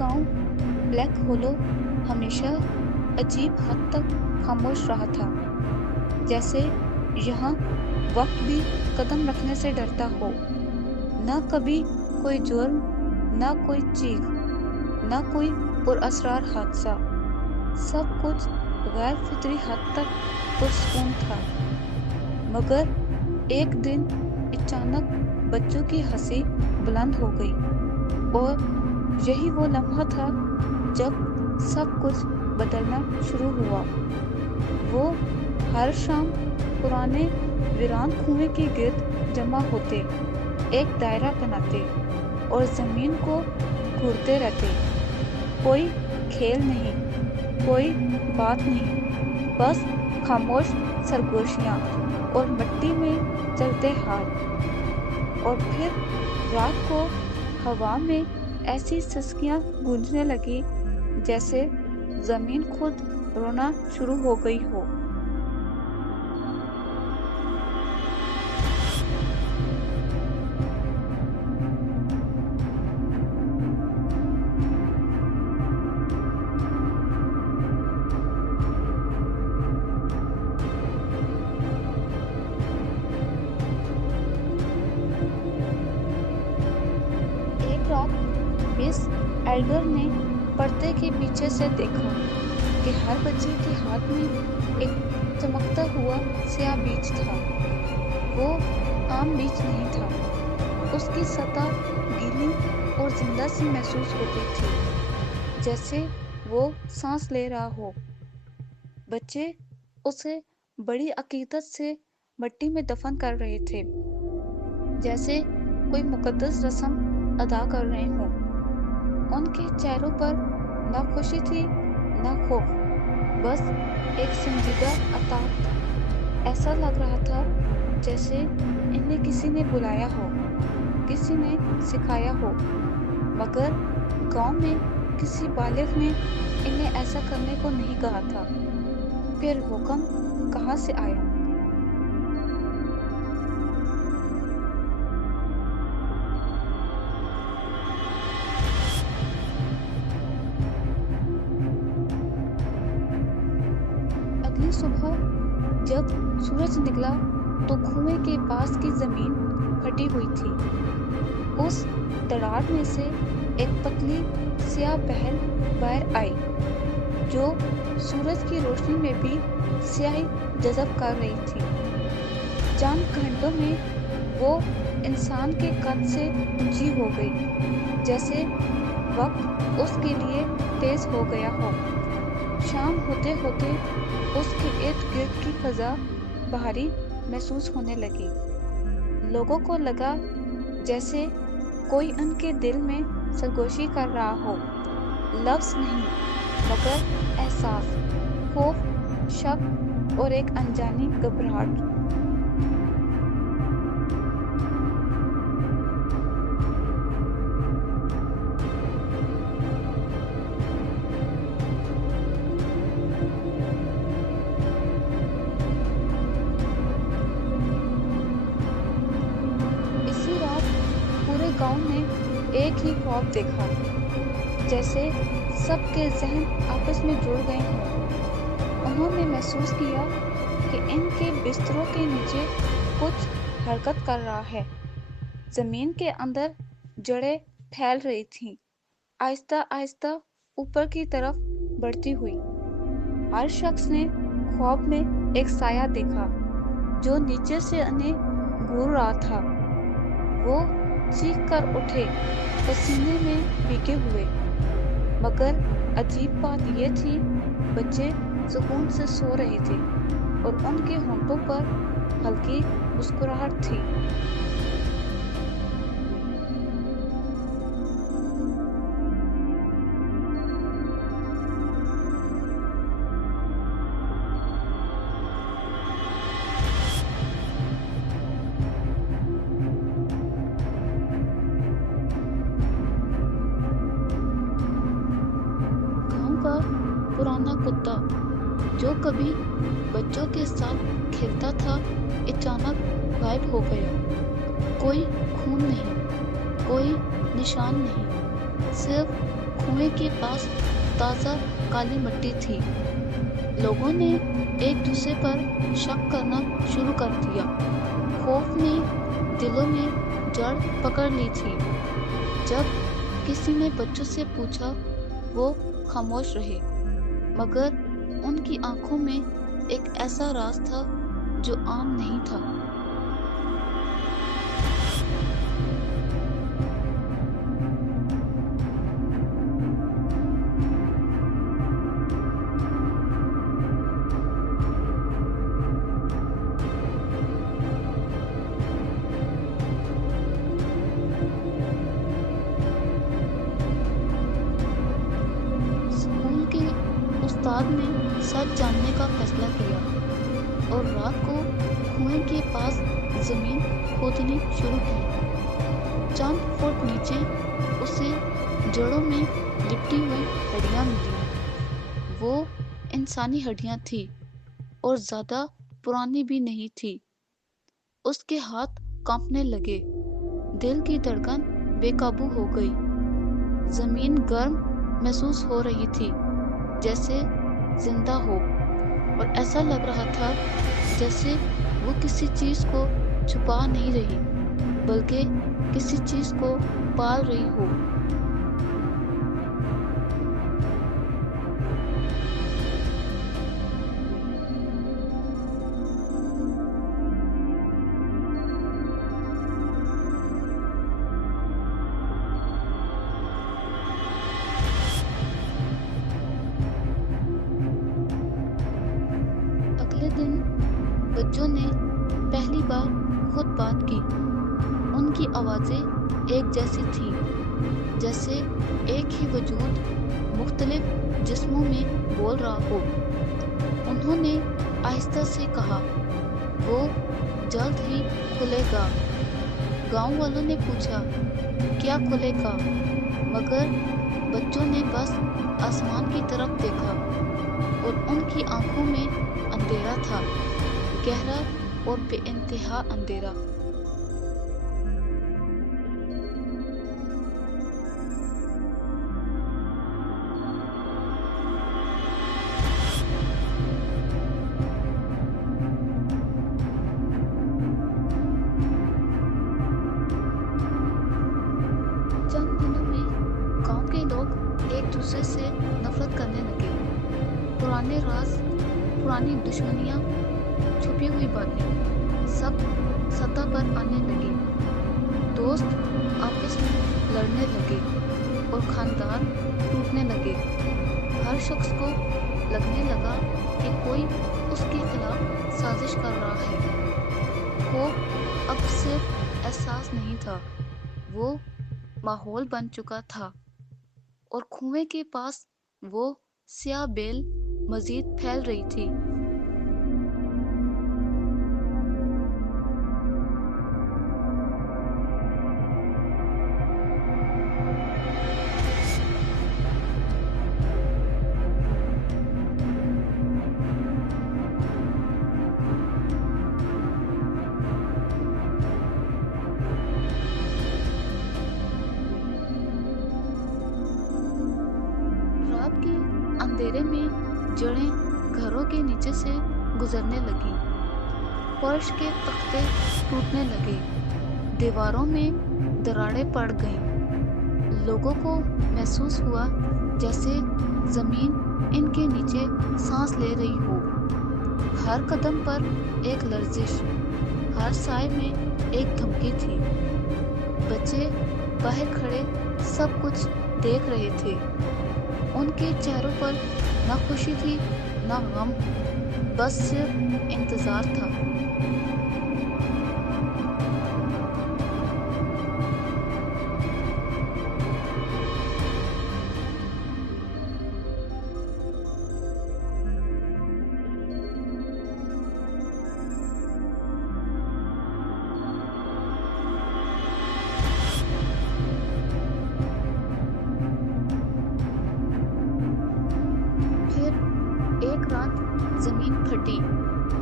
गांव ब्लैक होलो हमेशा अजीब हद तक खामोश रहा था, जैसे यहाँ वक्त भी कदम रखने से डरता हो। न कभी कोई जुर्म, न कोई चीख, न कोई पुरअसरार हादसा। सब कुछ गैर फितरी हद तक पुरसकून था। मगर एक दिन अचानक बच्चों की हंसी बुलंद हो गई, और यही वो लम्हा था जब सब कुछ बदलना शुरू हुआ। वो हर शाम पुराने वीरान कुएं के गिर्द जमा होते, एक दायरा बनाते और जमीन को घूरते रहते। कोई खेल नहीं, कोई बात नहीं, बस खामोश सरगोशियां और मिट्टी में चलते हाथ। और फिर रात को हवा में ऐसी सिसकियां गूंजने लगी जैसे जमीन खुद रोना शुरू हो गई हो। एक रात मिस एल्गर ने पर्दे के पीछे से देखा कि हर बच्चे के हाथ में एक चमकता हुआ स्याह बीज था। वो आम बीज नहीं था, उसकी सतह गीली और जिंदा सी महसूस होती थी, जैसे वो सांस ले रहा हो। बच्चे उसे बड़ी अकीदत से मिट्टी में दफन कर रहे थे, जैसे कोई मुकद्दस रस्म अदा कर रहे हों। उनके चेहरों पर न खुशी थी न खौफ, बस एक संजीदा अताक था। ऐसा लग रहा था जैसे इन्हें किसी ने बुलाया हो, किसी ने सिखाया हो, मगर गांव में किसी बालिग ने इन्हें ऐसा करने को नहीं कहा था। फिर हुक्म कहाँ से आया? अगली सुबह जब सूरज निकला तो कुएं के पास की जमीन फटी हुई थी। उस दरार में से एक पतली स्याह पहल बाहर आई, जो सूरज की रोशनी में भी स्याही जज़ब कर रही थी। चंद घंटों में वो इंसान के कद से ऊंची हो गई, जैसे वक्त उसके लिए तेज हो गया हो। शाम होते होते उसके इर्द गिर्द की फजा भारी महसूस होने लगी। लोगों को लगा जैसे कोई उनके दिल में सरगोशी कर रहा हो। लफ्ज नहीं, मगर एहसास, खौफ, शक और एक अनजानी घबराहट। इसी रात पूरे गांव ने एक ही ख्वाब देखा, जैसे सबके जहन आपस में जुड़ गए हों। उन्होंने महसूस किया कि इनके बिस्तरों के नीचे कुछ हरकत कर रहा है। जमीन के अंदर जड़ें फैल रही थीं, आहिस्ता आहिस्ता ऊपर की तरफ बढ़ती हुई। हर शख्स ने ख्वाब में एक साया देखा जो नीचे से उन्हें घूर रहा था। वो चीख कर उठे, पसीने में भीगे हुए। मगर अजीब बात यह थी, बच्चे सुकून से सो रहे थे और उनके होंठों पर हल्की मुस्कुराहट थी। पुराना कुत्ता जो कभी बच्चों के साथ खेलता था, अचानक गायब हो गया। कोई खून नहीं, कोई निशान नहीं, सिर्फ कुएं के पास ताज़ा काली मिट्टी थी। लोगों ने एक दूसरे पर शक करना शुरू कर दिया। खौफ ने दिलों में जड़ पकड़ ली थी। जब किसी ने बच्चों से पूछा, वो खामोश रहे, मगर उनकी आंखों में एक ऐसा राज था जो आम नहीं था। स्कूल के उस्ताद ने सच जानने का फैसला किया और रात को कुएं के पास जमीन खोदनी शुरू की। चंद फुट नीचे उसे जड़ों में लिपटी हुई हड्डियां मिली। वो इंसानी हड्डियां थी और ज्यादा पुरानी भी नहीं थी। उसके हाथ कांपने लगे, दिल की धड़कन बेकाबू हो गई। जमीन गर्म महसूस हो रही थी, जैसे जिंदा हो, और ऐसा लग रहा था जैसे वो किसी चीज को छुपा नहीं रही, बल्कि किसी चीज को पाल रही हो। अगले दिन बच्चों ने पहली बार खुद बात की। उनकी आवाजें एक जैसी थी, जैसे एक ही वजूद मुख्तलिफ जिस्मों में बोल रहा हो। उन्होंने आहिस्ता से कहा, वो जल्द ही खुलेगा। गांव वालों ने पूछा, क्या खुलेगा? मगर बच्चों ने बस आसमान की तरफ देखा और उनकी आंखों में अंधेरा था, गहरा और बेइंतहा अंधेरा। चंद दिनों में गांव के लोग एक दूसरे से नफरत करने लगे। पुराने राज, पुरानी दुश्मनियां, छुपी हुई बातें सब सतह पर आने लगी। दोस्त आपस में लड़ने लगे और खानदान टूटने लगे। हर शख्स को लगने लगा कि कोई उसके खिलाफ साजिश कर रहा है। खौफ अब सिर्फ एहसास नहीं था, वो माहौल बन चुका था, और कुएं के पास वो स्याह बेल मजीद फैल रही थी। रात के अंधेरे में जड़ें घरों के नीचे से गुजरने लगी। फर्श के तख्ते टूटने लगे, दीवारों में दरारें पड़ गईं। लोगों को महसूस हुआ जैसे जमीन इनके नीचे सांस ले रही हो। हर कदम पर एक लर्जिश, हर साए में एक धमकी थी। बच्चे बाहर खड़े सब कुछ देख रहे थे। उनके चेहरों पर न खुशी थी न गम, बस सिर्फ इंतजार था। एक रात जमीन फटी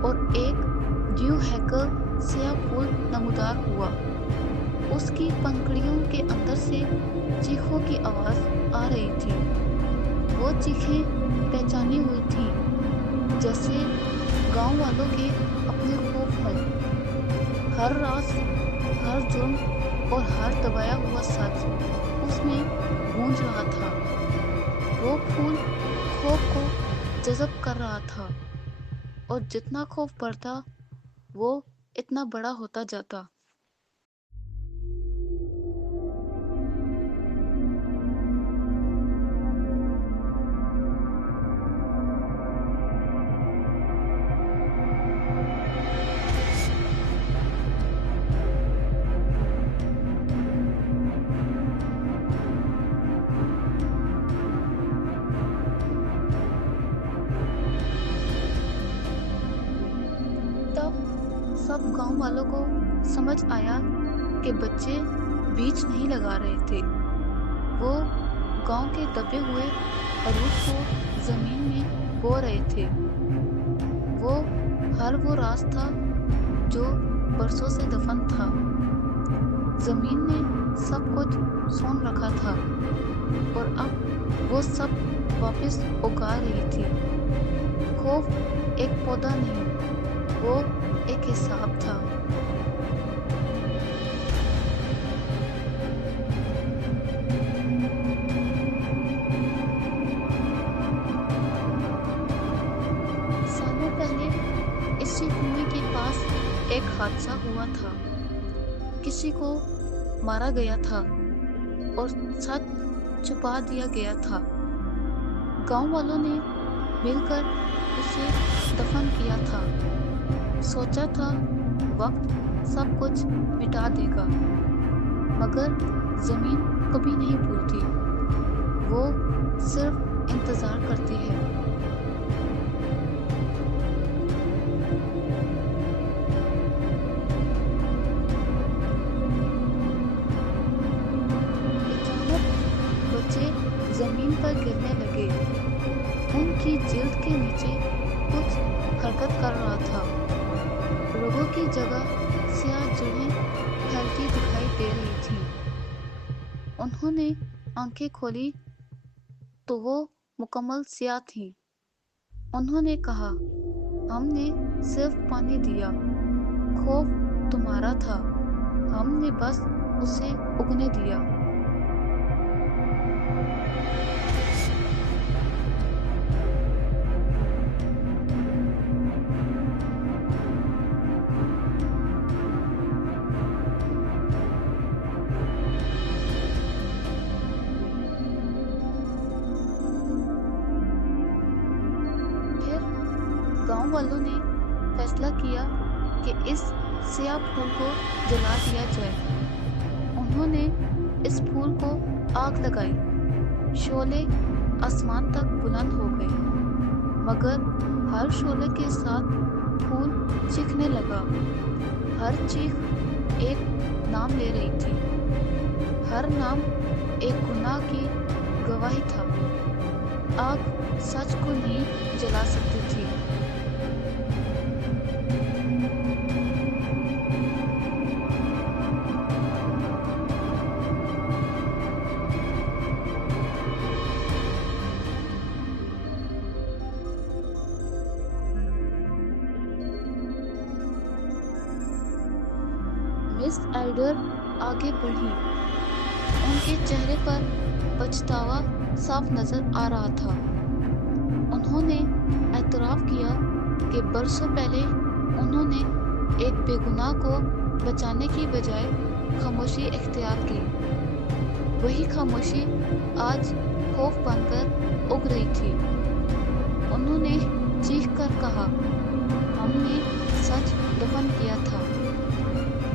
और एक ड्यू हैकर स्याह फूल नमूदार हुआ। اس کی پنکھڑیوں کے اندر سے چیخوں کی آواز آ رہی تھی۔ وہ چیخیں پہچانی ہوئی تھیں، جیسے گاؤں والوں کے اپنے خوف ہوں۔ ہر راز، ہر جرم اور ہر دبایا ہوا سچ اس میں گونج رہا تھا۔ وہ پھول خوف کو جذب کر رہا تھا، اور جتنا خوف بڑھتا وہ اتنا بڑا ہوتا جاتا۔ تب سب گاؤں والوں کو سمجھ آیا کہ بچے بیج نہیں لگا رہے تھے، وہ گاؤں کے دبے ہوئے عروج کو زمین میں بو رہے تھے۔ وہ راز تھا جو برسوں سے دفن تھا۔ زمین نے سب کچھ سون رکھا تھا، اور اب وہ سب واپس اگا رہی تھی۔ خوف ایک پودا نہیں، وہ ایک حساب تھا۔ سالوں پہلے اسی کنویں کے پاس ایک حادثہ ہوا تھا۔ کسی کو مارا گیا تھا اور سچ چھپا دیا گیا تھا۔ گاؤں والوں نے مل کر اسے دفن کیا تھا۔ سوچا تھا وقت سب کچھ مٹا دے گا، مگر زمین کبھی نہیں بھولتی، وہ صرف انتظار کرتی ہے۔ بچے زمین پر گرنے لگے۔ ان کی جلد کے نیچے کچھ حرکت کر رہا تھا۔ رگوں کی جگہ سیاہ جڑیں پھیلتی دکھائی دے رہی تھیں۔ انہوں نے آنکھیں کھولی تو وہ مکمل سیاہ تھیں۔ انہوں نے کہا، ہم نے صرف پانی دیا، خوف تمہارا تھا، ہم نے بس اسے اگنے دیا۔ گاؤں والوں نے فیصلہ کیا کہ اس سیاہ پھول کو جلا دیا جائے۔ انہوں نے اس پھول کو آگ لگائی۔ شعلے آسمان تک بلند ہو گئے، مگر ہر شعلے کے ساتھ پھول چیخنے لگا۔ ہر چیخ ایک نام لے رہی تھی، ہر نام ایک گناہ کی گواہی تھا۔ آگ سچ کو نہیں جلا سکتی تھی۔ مس ایلڈر آگے بڑھی۔ ان کے چہرے پر پچھتاوا صاف نظر آ رہا تھا۔ انہوں نے اعتراف کیا کہ برسوں پہلے انہوں نے ایک بے گناہ کو بچانے کی بجائے خاموشی اختیار کی۔ وہی خاموشی آج خوف بن کر اگ رہی تھی۔ انہوں نے چیخ کر کہا، ہم نے سچ دفن کیا تھا۔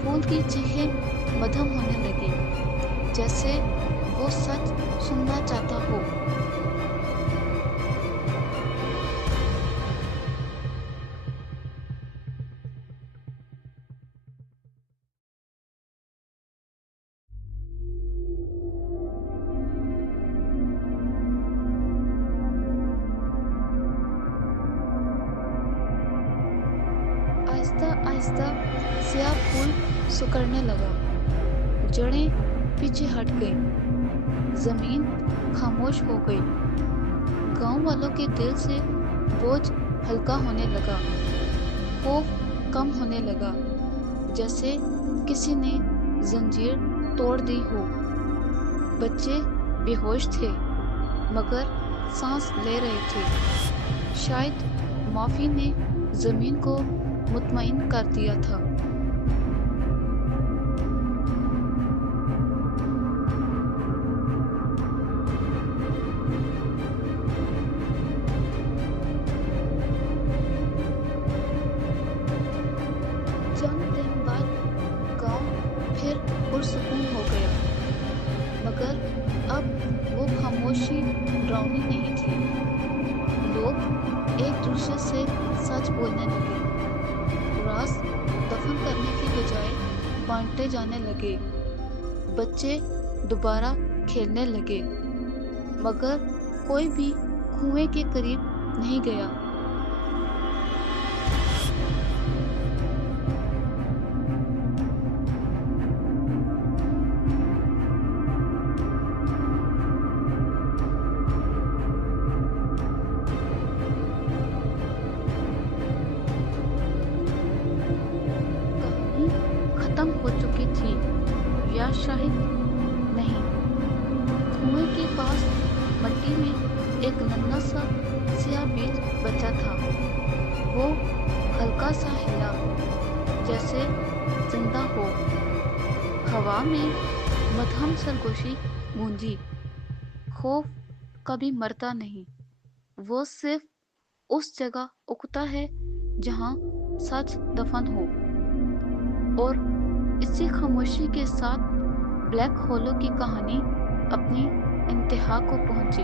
پھول کی چیخیں مدھم ہونے لگی، جیسے وہ سچ سننا چاہتا ہو۔ آہستہ آہستہ سیاہ پھول سکڑنے لگا۔ جڑیں پیچھے ہٹ گئیں، زمین خاموش ہو گئی۔ گاؤں والوں کے دل سے بوجھ ہلکا ہونے لگا، خوف کم ہونے لگا، جیسے کسی نے زنجیر توڑ دی ہو۔ بچے بے ہوش تھے مگر سانس لے رہے تھے۔ شاید معافی نے زمین کو مطمئن کر دیا تھا۔ چند دن بعد گاؤں پھر پرسکون ہو گیا، مگر اب وہ خاموشی ڈراؤنی نہیں تھی۔ لوگ ایک دوسرے سے سچ بولنے لگے، راز دفن کرنے کی بجائے بانٹے جانے لگے۔ بچے دوبارہ کھیلنے لگے، مگر کوئی بھی کنویں کے قریب نہیں گیا۔ کہانی ختم ہو چکی تھی یا شاید نہیں۔ کنویں کے پاس مٹی میں ایک ننھا سا سیاہ بیج بچا تھا۔ وہ ہلکا سا ہلا، جیسے زندہ ہو۔ ہوا میں مدھم سرگوشی گونجی۔ خوف کبھی مرتا نہیں، وہ صرف اس جگہ اگتا ہے جہاں سچ دفن ہو۔ اور اسی خاموشی کے ساتھ بلیک ہولو کی کہانی اپنی انتہا کو پہنچی۔